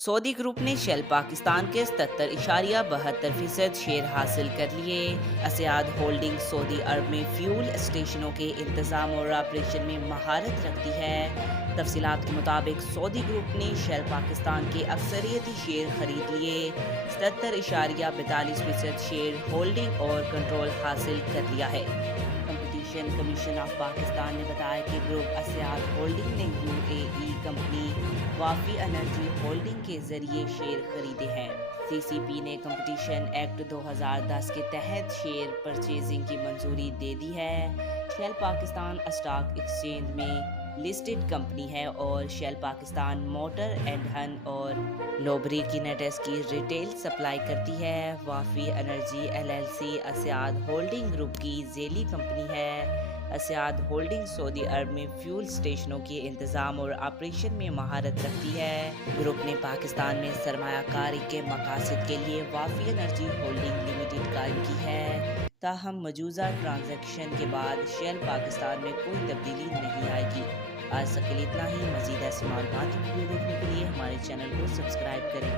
Saudi group ने shell Pakistan के 77.72% share हासिल कर लिए। असियाद होल्डिंग सऊदी अरब में फ्यूल स्टेशनों के इंतजाम और ऑपरेशन में महारत रखती है। तफसीलात के मुताबिक सऊदी ग्रुप ने शेल पाकिस्तान के अक्सरियती शेयर खरीद लिए। 77.42% शेयर होल्डिंग और कंट्रोल हासिल कर लिया है। कंपटीशन कमीशन ऑफ पाकिस्तान ने बताया कि ग्रुप असियाद होल्डिंग ने यूएई कंपनी वाफी एनर्जी होल्डिंग के जरिए शेयर खरीदे हैं। सीसीपी ने कंपटीशन एक्ट 2010 के तहत शेयर परचेजिंग की मंजूरी दे दी है। शेल पाकिस्तान स्टॉक एक्सचेंज में लिस्टेड कंपनी है और शेल पाकिस्तान मोटर एंडहन और लुब्रिकेंट्स की रिटेल सप्लाई करती है। वाफी एनर्जी एलएलसी असियाद होल्डिंग ग्रुप की झेली कंपनी है। असियाद होल्डिंग सऊदी अरब में फ्यूल स्टेशनों के इंतजाम और ऑपरेशन में महारत रखती है। ग्रुप ने पाकिस्तान में सरमायाकारी के मकासद के लिए वाफी एनर्जी होल्डिंग लिमिटेड कायम की है। ताहम मौजूदा ट्रांजैक्शन के बाद शेल पाकिस्तान में कोई तब्दीली नहीं आएगी। आज तक के लिए इतना ही। मज़ीद ऐसी मालूमात वीडियो देखने के लिए हमारे चैनल को सब्सक्राइब करें।